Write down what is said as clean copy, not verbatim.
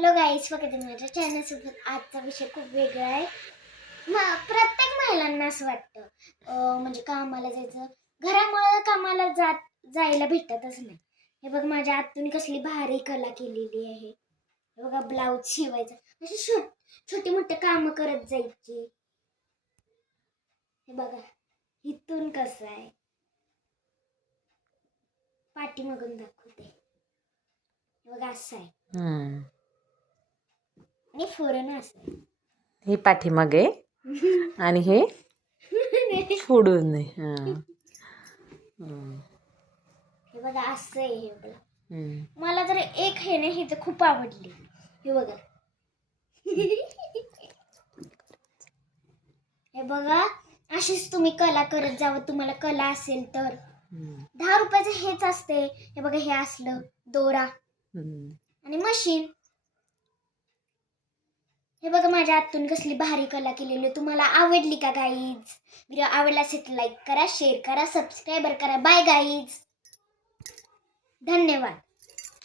Hello guys, स्वागत आहे माझ्या चॅनलसोबत. आजचा विषय खूप वेगळा आहे. प्रत्येक महिलांना असं वाटतं म्हणजे कामाला जायचं, घरामुळे कामाला जायला भेटतच नाही. हे बघ, माझ्या आत्तूने कसली भारी कला केलेली आहे. हे बघा, ब्लाऊज शिवायचं, अशी छोटी मोठी कामं करत जायची. हे बघा इथून कसं आहे, पाठीमागून दाखवते. हे बघा असं आहे आणि फोरन असं. हे पाठीमागे आणि हे पुढून आहे. हे बघा असं आहे. हे बघा, मला तर एक हे ना हे तर खूप आवडली. हे बघा हे बघा, अशीच तुम्ही कला करत जावं. तुम्हाला कला असेल तर 10 रुपयाचं हेच असते. हे बघा, हे असलं दोरा आणि मशीन. हे बघा, माझ्या आतून कसली भारी कला केलेली. तुम्हाला आवडली का गाईज? व्हिडिओ आवडला असेल तर लाईक करा, शेअर करा, सबस्क्राईबर करा. बाय गाईज, धन्यवाद.